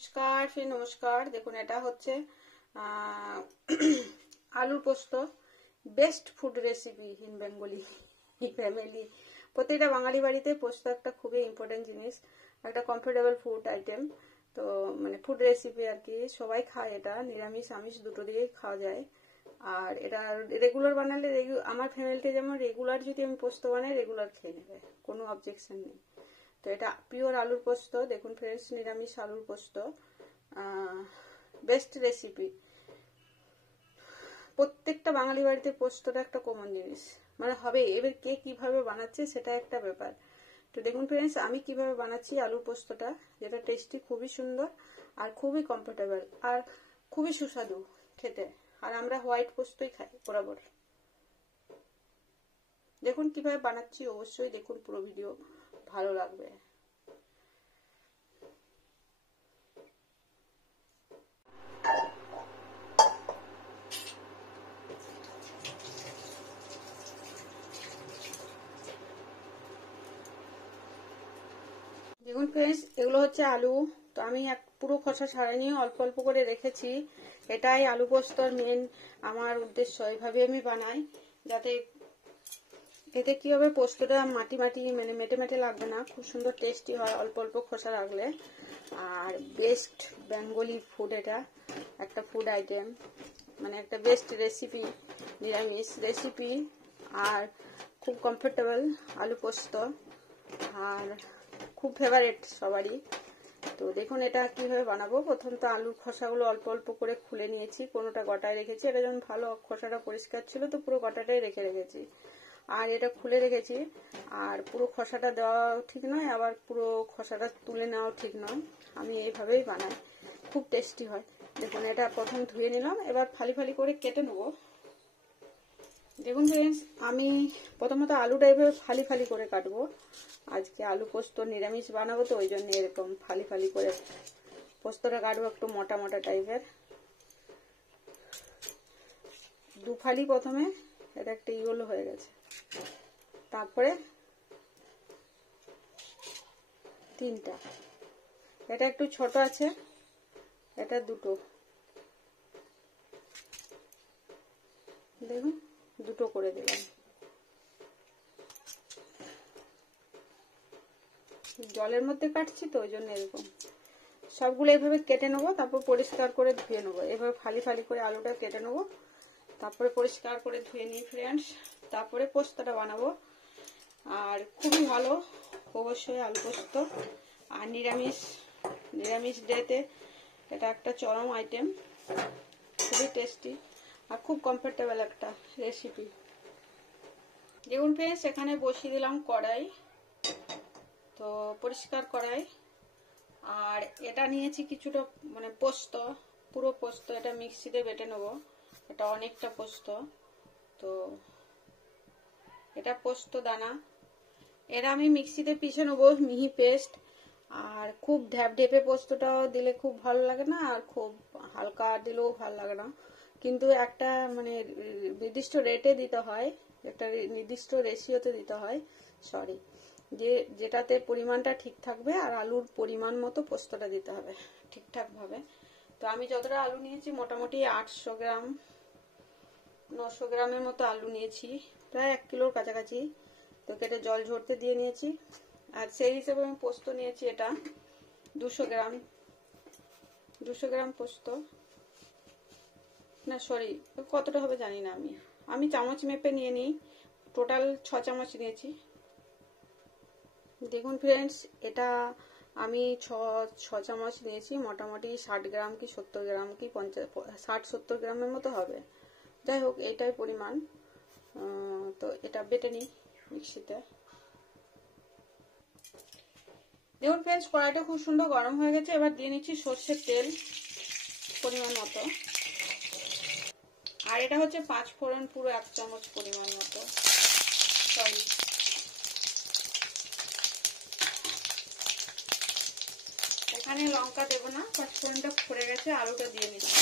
নমস্কার, ফির নমস্কার। দেখুন এটা হচ্ছে আলুর পোস্ত, best food recipe in Bengali family. প্রত্যেকটা বাঙালি বাড়িতে পোস্ত একটা খুবই ইম্পর্টেন্ট জিনিস, একটা কমফোর্টেবল ফুড আইটেম। তো মানে ফুড রেসিপি আর কি, সবাই খায় এটা, নিরামিষ আমিষ দুটো দিয়েই খাওয়া যায়। আর এটা রেগুলার বানালে আমার ফ্যামিলিতে যেমন রেগুলার যদি আমি পোস্ত বানাই রেগুলার খেয়ে নেবে, কোনো অবজেকশন নেই। তো এটা পিওর আলুর পোস্ত। দেখুন ফ্রেন্ডস, নিরামিষ আলুর পোস্ত, বেস্ট রেসিপি। প্রত্যেকটা বাঙালি বাড়িতে পোস্তটা একটা কমন জিনিস, মানে হবে। এবার কে কিভাবে বানাচ্ছে সেটা একটা ব্যাপার। তো দেখুন ফ্রেন্ডস, আমি কিভাবে বানাচ্ছি আলুর পোস্তটা, যেটা টেস্টি, খুবই সুন্দর আর খুবই কমফোর্টেবল আর খুবই সুস্বাদু খেতে। আর আমরা হোয়াইট পোস্তই খাই বরাবর। দেখুন কিভাবে বানাচ্ছি, অবশ্যই দেখুন, পুরো ভিডিও ভালো লাগবে। দেখুন ফ্রেন্ডস, এগুলো হচ্ছে আলু। তো আমি পুরো খোসা ছাড়াই নিয়ে অল্প অল্প করে রেখেছি। এটাই আলু পোস্তর মেন আমার উদ্দেশ্য। এইভাবে আমি বানাই যাতে এতে কি হবে, পোস্তটা মাটি মাটি মানে মেটে মেটে লাগবে না, খুব সুন্দর টেস্টি হয় অল্প অল্প খোসা রাখলে। আর বেস্ট বেঙ্গলি ফুড, এটা একটা ফুড আইটেম, মানে একটা বেস্ট রেসিপি, নিরামিষ রেসিপি আর খুব কমফোর্টেবল আলু পোস্ত, আর খুব ফেভারিট সবারই। তো দেখুন এটা কিভাবে বানাবো। প্রথম তো আলুর খোসাগুলো অল্প অল্প করে খুলে নিয়েছি, কোনোটা গোটায় রেখেছি। এটা যেমন ভালো খোসাটা পরিষ্কার ছিল তো পুরো গোটাটাই রেখেছি, আর এটা খুলে রেখেছি। আর পুরো খোসাটা দেওয়া ঠিক নয়, আবার পুরো খোসাটা তুলে নেওয়াও ঠিক নয়। আমি এইভাবেই বানাই, খুব টেস্টি হয়। দেখুন এটা প্রথম ধুয়ে নিলাম, এবার ফালি ফালি করে কেটে নেবো। দেখুন ফ্রেন্ডস, আমি প্রথমত আলুটা এভাবে ফালি ফালি করে কাটবো। আজকে আলু পোস্ত নিরামিষ বানাবো, তো ওই জন্য এরকম ফালি ফালি করে পোস্তটা কাটবো, একটু মোটা মোটা টাইপের। দু ফালি প্রথমে, এটা একটা ইগোলো হয়ে গেছে। তারপরে তিনটা, এটা একটু ছোট আছে, এটা দুটো। দেখুন দুটো করে দিলাম। জলের মধ্যে কাটছি তো ওই জন্য এরকম। সবগুলো এইভাবে কেটে নেবো, তারপর পরিষ্কার করে ধুয়ে নেবো। এভাবে ফালি ফালি করে আলুটা কেটে নেবো, তারপরে পরিষ্কার করে ধুয়ে নিই ফ্রেন্ডস। তারপরে পোস্তটা বানাবো। আর খুবই ভালো অবশ্যই আলু পোস্ত। আর নিরামিষ ডেতে এটা একটা চরম আইটেম, খুবই টেস্টি আর খুব কমফোর্টেবল একটা রেসিপি। দেখুন ফ্রেন্ডস, এখানে বসিয়ে দিলাম কড়াই, তো পরিষ্কার কড়াই। আর এটা নিয়েছি কিছুটা মানে পোস্ত, পুরো পোস্ত, এটা মিক্সিতে বেটে নেবো। এটা অনেকটা পোস্ত, তো এটা পোস্ত দানা, এটা আমি মিক্সিতে পিষে নেবো মিহি পেস্ট। আর খুব ঢ্যাপ ঢেপে পোস্তটাও দিলে খুব ভালো লাগে না, আর খুব হালকা দিলেও ভালো লাগে না। কিন্তু একটা মানে নির্দিষ্ট রেটে দিতে হয়, একটা নির্দিষ্ট রেশিওতে দিতে হয়, সরি, যেটাতে পরিমাণটা ঠিক থাকবে। আর আলুর পরিমাণ মতো পোস্তটা দিতে হবে ঠিকঠাক ভাবে। তো আমি যতটা আলু নিয়েছি মোটামুটি 800 গ্রাম 900 গ্রামের মতো আলু নিয়েছি, প্রায় 1 কিলোর কাছাকাছি। তো কেটে জল ঝরতে দিয়ে নিয়েছি। আর সেই হিসেবে আমি পোস্ত নিয়েছি, এটা 200 গ্রাম পোস্ত, না সরি কতটা হবে জানি না, আমি চামচ মেপে নিয়ে নিই। টোটাল 6 চামচ নিয়েছি। দেখুন ফ্রেন্ডস, এটা আমি 6 চামচ নিয়েছি, মোটামুটি 60 গ্রাম কি 70 গ্রাম কি 60-70 গ্রামের মতো হবে। যাই হোক, এইটাই পরিমাণ। তো এটা বেটে নিই মিক্সিতে। দেখুন ফ্রেন্ডস, কড়াইটা খুব সুন্দর গরম হয়ে গেছে। এবার দিয়ে নিচ্ছি সর্ষের তেল পরিমাণ মতো। আর এটা হচ্ছে 5 ফোড়ন, পুরো 1 চামচ পরিমাণ মতো, সরি। এখানে লঙ্কা দেবো না, 5 ফোড়নটা ফুটে গেছে, আলুটা দিয়ে নিচ্ছি।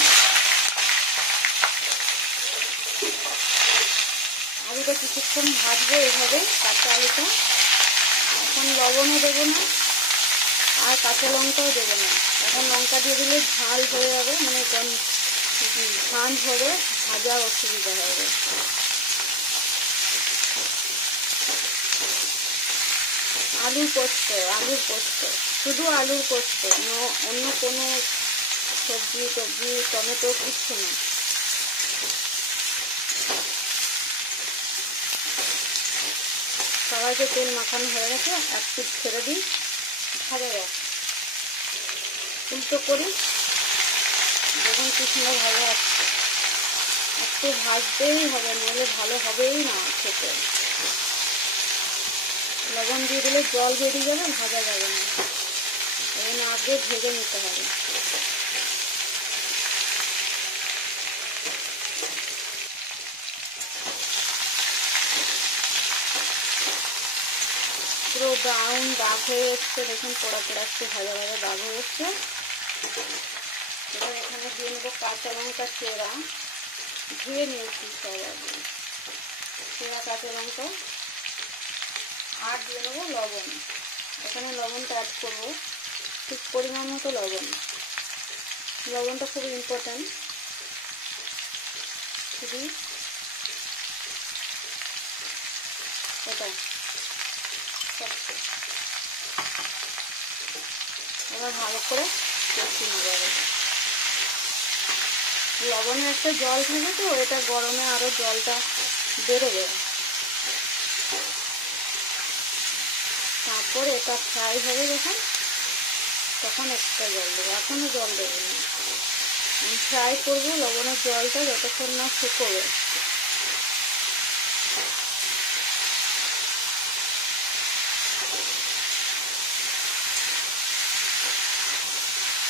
আলুটা কিছুক্ষণ ভাজবো এভাবে, কাঁচা আলুটা। এখন লবণও দেবো না আর কাঁচা লঙ্কাও দেবে না। এখন লঙ্কা দিয়ে দিলে ঝাল হয়ে যাবে, মানে ঝাঁঝ হবে, ভাজা অসুবিধা হবে। আলুর পোস্ত, আলুর পোস্ত, শুধু আলুর পোস্ত, অন্য কোনো সবজি টবজি টমেটো কিচ্ছু না। সবাইকে তেল মাখানো হয়ে গেছে, এক পিঠ ছেড়ে দিই, ভাজা যাক, উল্টো করি, দেখুন কি সুন্দর ভালো আসছে। একটু ভাজতেই হবে, নইলে ভালো হবেই না খেতে। লবণ দিয়ে দিলে জল বেরিয়ে যাবে, ভাজা যাবে না, এখানে আগে ভেজে নিতে হবে। পুরো ব্রাউন দাগ হয়ে এসছে, দেখুন পোড়া পোড়া একটু ভাজা ভাজা দাগ হয়ে এসছে। এবার এখানে দিয়ে নেবো কাঁচা লঙ্কা চেরা, ধুয়ে নিয়েছি সব আগে, চেরা কাঁচা লঙ্কা, আর দিয়ে নেবো লবণ। এখানে লবণটা অ্যাড করবো, ঠিক পরিমাণ মতো লবণ। লবণটা খুব ইম্পর্ট্যান্ট। শুধু এটা এবার ভালো করে কষিয়ে নেবো। লবণে একটা জল থাকে তো, এটা গরমে আরো জলটা বেরোবে। তারপর এটা ফ্রাই হবে যখন, তখন একটা জল দেবো, এখনো জল দেবো না। আমি ফ্রাই করবো লবণের জলটা যতক্ষণ না শুকোবে।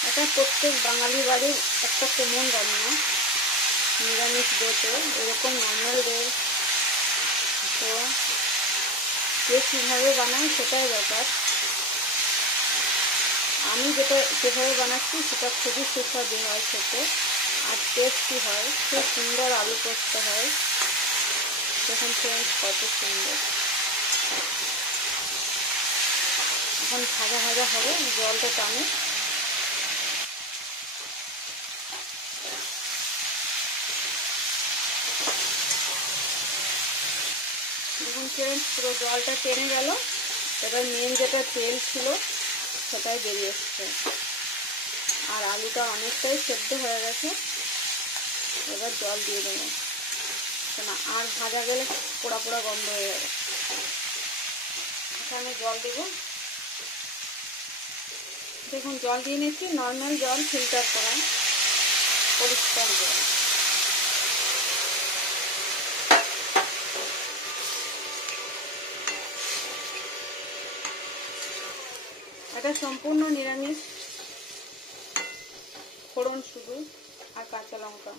এটা প্রত্যেক বাঙালি বাড়ির একটা কমন রান্না, নিরামিষ ডেতে, এরকম নর্মাল ডে তো যে কীভাবে বানায় সেটাই ব্যাপার। আমি যেভাবে বানাচ্ছি সেটা খুবই সুস্বাদু হয় খেতে, আর টেস্টি হয়, খুব সুন্দর আলু পোস্ত হয়। দেখুন ফ্রেন্ডস কত সুন্দর। এখন ভাজা ভাজা হবে, জলটা টানে। দেখুন ফ্রেন্ডস পুরো জলটা টেনে গেল। এবার মেন যেটা তেল ছিল সেটাই বেরিয়ে এসছে, আর আলুটা অনেকটাই সেদ্ধ হয়ে গেছে। এবার জল দিয়ে দেবো, না আর ভাজা গেলে পোড়া পোড়া গন্ধ হয়ে যাবে। এখানে জল দেবো, দেখুন জল দিয়ে নিচ্ছি, নর্মাল জল, ফিল্টার করা পরিষ্কার জল। এটা সম্পূর্ণ নিরামিষ, ফোড়ন শুধু আর কাঁচা লঙ্কা,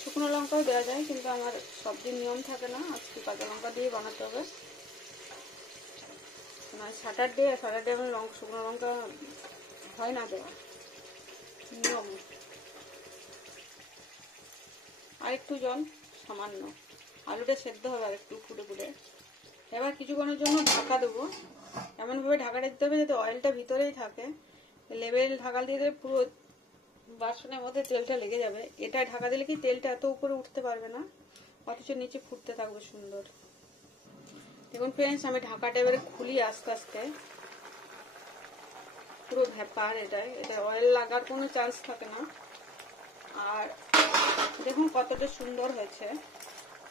শুকনো লঙ্কাও দেওয়া যায়, কিন্তু আমার সবজির নিয়ম থাকে না, আজকে কাঁচা লঙ্কা দিয়ে বানাতে হবে। মানে স্যাটারডে আমার শুকনো লঙ্কা হয় না দেওয়া, নিয়ম। আর একটু জল সামান্য, আলুটা সেদ্ধ হবে আর একটু ফুটে ফুটে। এবার কিছুক্ষণের জন্য ঢাকা দেবো, এমনভাবে ঢাকাটা দিতে হবে যাতে অয়েলটা ভিতরেই থাকে। লেবেল ঢাকা দিয়ে দিলে পুরো বাসনের মধ্যে তেলটা লেগে যাবে। এটা ঢাকা দিলে কি তেলটা এত উপরে উঠতে পারবে না, অথচ নিচে ফুটতে থাকবে সুন্দর। দেখুন ফ্রেন্ডস আমি ঢাকাটা এবারে খুলি আস্তে আস্তে, পুরো ভ্যাপার। এটা অয়েল লাগার কোনো চান্স থাকে না। আর দেখুন কতটা সুন্দর হয়েছে।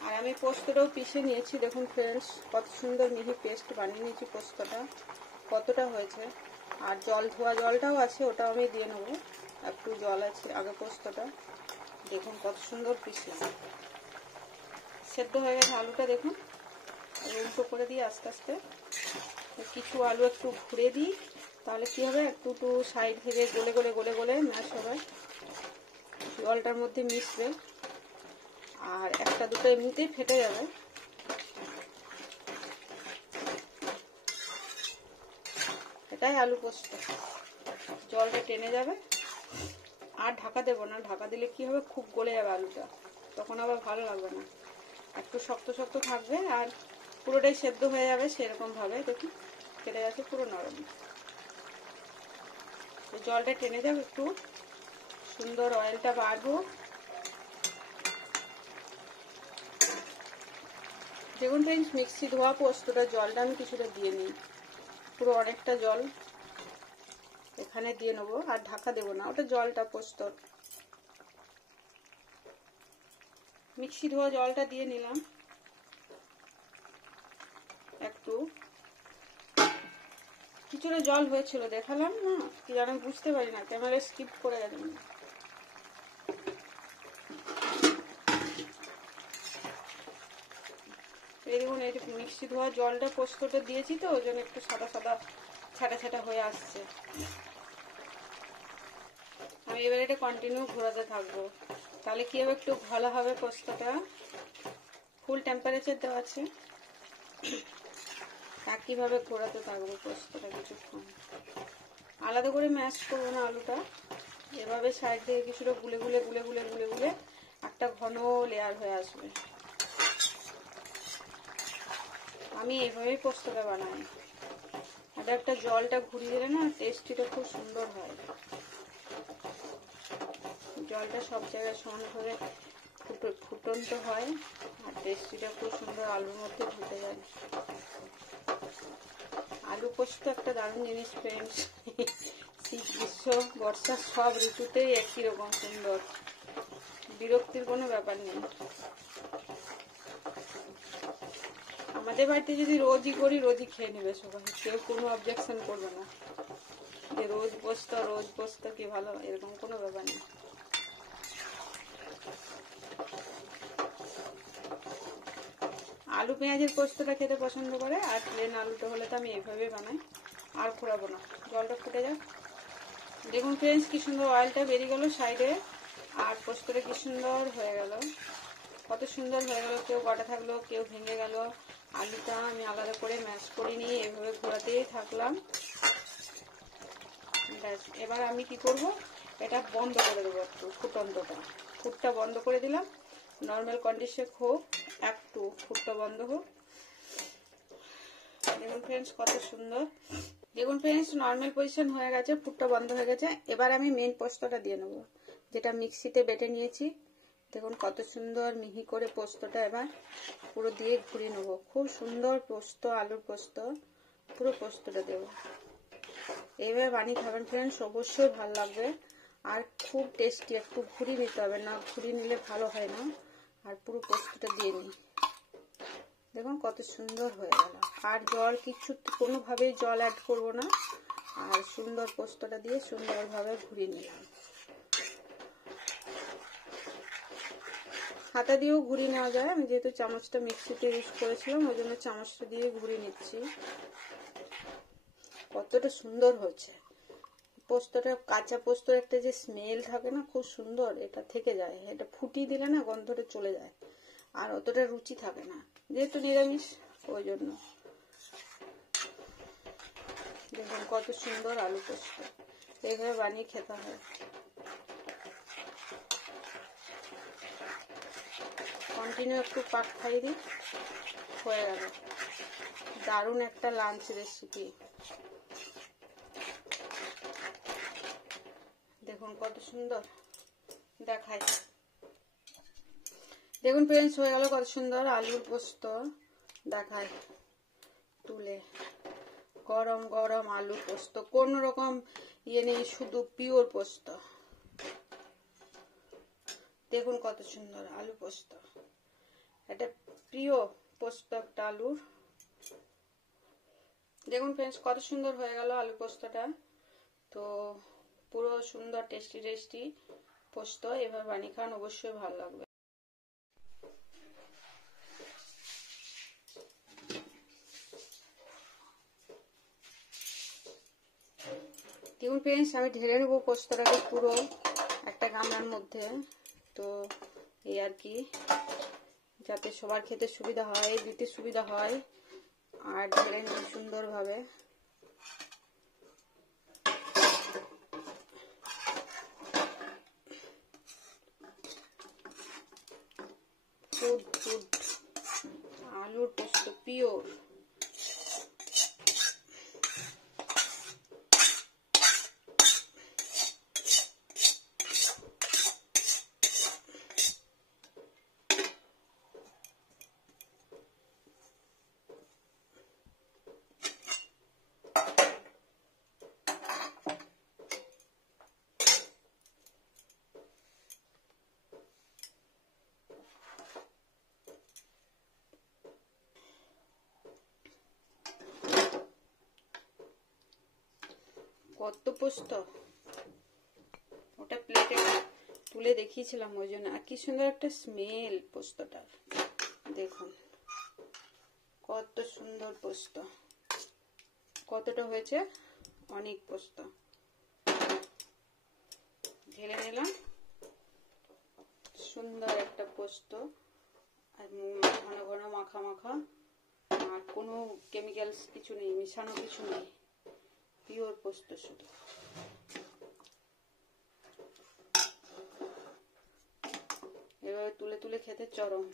আর আমি পোস্তটাও পিষে নিয়েছি, দেখুন ফ্রেন্ডস কত সুন্দর মিহি পেস্ট বানিয়ে নিয়েছি পোস্তটা, কতটা হয়েছে। আর জল ধোয়া জলটাও আছে, ওটাও আমি দিয়ে নেবো, একটু জল আছে আগে পোস্তটা। দেখুন কত সুন্দর পিষলাম, সেদ্ধ হয়ে গেছে আলুটা। দেখুন উল্টো করে দিয়ে আস্তে আস্তে কিছু আলু একটু ঘুরে দিই, তাহলে কি হবে, একটু সাইড থেকে গলে গলে গলে গলে ম্যাশ হবে, জলটার মধ্যে মিশবে, আর একটা দুটো এমনিতেই ফেটে যাবে। এটাই আলু পোস্ত, জলটা টেনে যাবে। আর ঢাকা দেবো না, ঢাকা দিলে কি হবে, খুব গলে যাবে আলুটা, তখন আবার ভালো লাগবে না, একটু শক্ত শক্ত থাকবে। আর পুরোটাই সেদ্ধ হয়ে যাবে সেরকম ভাবে। দেখুন কেটে গেছে, পুরো নরম। জলটা টেনে যাবে, একটু সুন্দর অয়েলটা বাড়বো। দেখুন ফ্রেন্ডস, মিক্সি ধোয়া পোস্তটা জলটা আমি কিছুটা দিয়ে নিই, পুরো অনেকটা জল এখানে দিয়ে নেবো, আর ঢাকা দেবো না, ওটা জলটা পোস্তর। মিক্সি ধোয়া জলটা দিয়ে নিলাম একটু, কিছুটা জল হয়েছিল দেখালাম না, কি জানো বুঝতে পারি না, ক্যামেরা স্কিপ করে গেলাম। এই দেখুন, এই মিক্সি ধোয়া জলটা পোস্তটা দিয়েছি তো, ওই জন্য একটু সাদা সাদা ছাটা ছাটা হয়ে আসছে। আমি এবার এটা কন্টিনিউ ঘোরাতে থাকবো, তাহলে কি হবে, একটু ভালো হবে পোস্তটা। ফুল টেম্পারেচার দেওয়া আছে, একইভাবে ঘোরাতে থাকবো পোস্তটা কিছুক্ষণ। আলাদা করে ম্যাশ করবো না আলুটা, এভাবে সাইড থেকে কিছুটা গুলে গুলে গুলে গুলে গুলে গুলে একটা ঘন লেয়ার হয়ে আসবে। আমি এইভাবেই পোস্তটা বানাই। এটা একটা জলটা ঘুরিয়ে দিলে না টেস্টিটা খুব সুন্দর হয়। জলটা সব জায়গায় সমানভাবে ফুটন্ত হয়, আর টেস্টিটা খুব সুন্দর আলুর মধ্যে ঢুকে যায়। আলু পোস্ত একটা দারুণ জিনিস ফ্রেন্ডস, শীত গ্রীষ্ম বর্ষা সব ঋতুতেই একই রকম সুন্দর, বিরক্তির কোনো ব্যাপার নেই। আমাদের বাড়িতে যদি রোজই করি, রোজই খেয়ে নেবে সবাই, কেউ কোনো অবজেকশন করবে না যে রোজ পোস্ত কি ভালো, এরকম কোনো ব্যাপার নেই। আলু পেঁয়াজের পোস্তটা খেতে পছন্দ করে, আর প্লেন আলুটা হলে তো আমি এইভাবে বানাই। আর ঘোরাবো না, জলটা ফুটে যাক। দেখুন ফ্রেন্ডস, কি সুন্দর অয়েলটা বেরিয়ে গেল সাইডে, আর পোস্তটা কি সুন্দর হয়ে গেল, কত সুন্দর হয়ে গেল। কেউ গোটা থাকলো, কেউ ভেঙে গেল। আলুটা আমি আলাদা করে ম্যাশ করিনি, এভাবে ঘোরাতেই থাকলাম। এবার আমি কি করব, এটা বন্ধ করে দেবো একটু, ফুটটা বন্ধ করে দিলাম। নর্মাল কন্ডিশনে হোক, একটু ফুটটা বন্ধ হোক। দেখুন ফ্রেন্ডস কত সুন্দর, দেখুন ফ্রেন্ডস নর্মাল পজিশন হয়ে গেছে, ফুটটা বন্ধ হয়ে গেছে। এবার আমি মেন পোস্তটা দিয়ে নেবো, যেটা মিক্সিতে বেটে নিয়েছি। দেখুন কত সুন্দর মিহি করে পোস্তটা এবার পুরো দিয়ে ঘুরিয়ে নেবো। খুব সুন্দর পোস্ত, আলুর পোস্ত, পুরো পোস্তটা দেবো। এইভাবে বানিয়ে খাবেন ফ্রেন্ডস, অবশ্যই ভালো লাগবে, আর খুব টেস্টি। একটু ঘুরিয়ে নিতে হবে, না ঘুরিয়ে নিলে ভালো হয় না। আর পুরো পোস্তটা দিয়ে নিই, দেখুন কত সুন্দর হয়ে গেল। আর জল কিছু কোনোভাবেই জল অ্যাড করব না, আর সুন্দর পোস্তটা দিয়ে সুন্দরভাবে ঘুরিয়ে নিলাম। হাতা দিয়েও ঘুরিয়ে নেওয়া যায়, আমি যেহেতু চামচটা মিক্সিতে ইউজ করেছিলাম ওই জন্য চামচটা দিয়ে ঘুরিয়ে নিচ্ছি। কতটা সুন্দর হচ্ছে পোস্তটা, কাঁচা পোস্তর একটা যে স্মেল থাকে না, খুব সুন্দর এটা থেকে যায়। এটা ফুটিয়ে দিলে না গন্ধটা চলে যায়, আর অতটা রুচি থাকে না, যেহেতু নিরামিষ ওই জন্য। দেখুন কত সুন্দর আলু পোস্ত, এইভাবে বানিয়ে খেতে হয়। কন্টিনিউ একটু পাক খাইয়ে দিই, হয়ে গেল দারুণ একটা লাঞ্চ রেসিপি। দেখুন কত সুন্দর দেখায়। দেখুন ফ্রেন্ডস হয়ে গেল কত সুন্দর আলুর পোস্ত দেখায় তুলে, গরম গরম আলু পোস্ত, কোন রকম ইয়ে নেই, শুধু পিওর পোস্ত। দেখুন কত সুন্দর আলু পোস্ত, এটা প্রিয় পোস্ত একটা আলুর। দেখুন ফ্রেন্ডস কত সুন্দর হয়ে গেল আলু পোস্তটা। তো পুরো সুন্দর টেস্টি টেস্টি পোস্ত, এভাবে বানিয়ে খান, অবশ্যই ভালো লাগবে। দেখুন ফ্রেন্ডস আমি ঢেলে নেবো পোস্তটাকে পুরো একটা গামলার মধ্যে। তো এই আর কি, যাতে সবার খেতে সুবিধা হয়, দিতে সুবিধা হয়, আর ঢেলে নেব সুন্দরভাবে। আলুর পোস্ত পিওর। কত পোস্ত, ওটা প্লেটে তুলে দেখিয়েছিলাম ওই জন্য। আর কি সুন্দর একটা স্মেল পোস্তটার, দেখুন কত সুন্দর পোস্ত। কতটা হয়েছে, অনেক পোস্ত ঢেলে নিলাম। সুন্দর একটা পোস্ত, আর ঘন ঘন মাখা মাখা, আর কোনো কেমিক্যালস কিছু নেই, মিশানো কিছু নেই, পিওর পোস্ত শুধু। এভাবে তুলে তুলে খেতে চরম।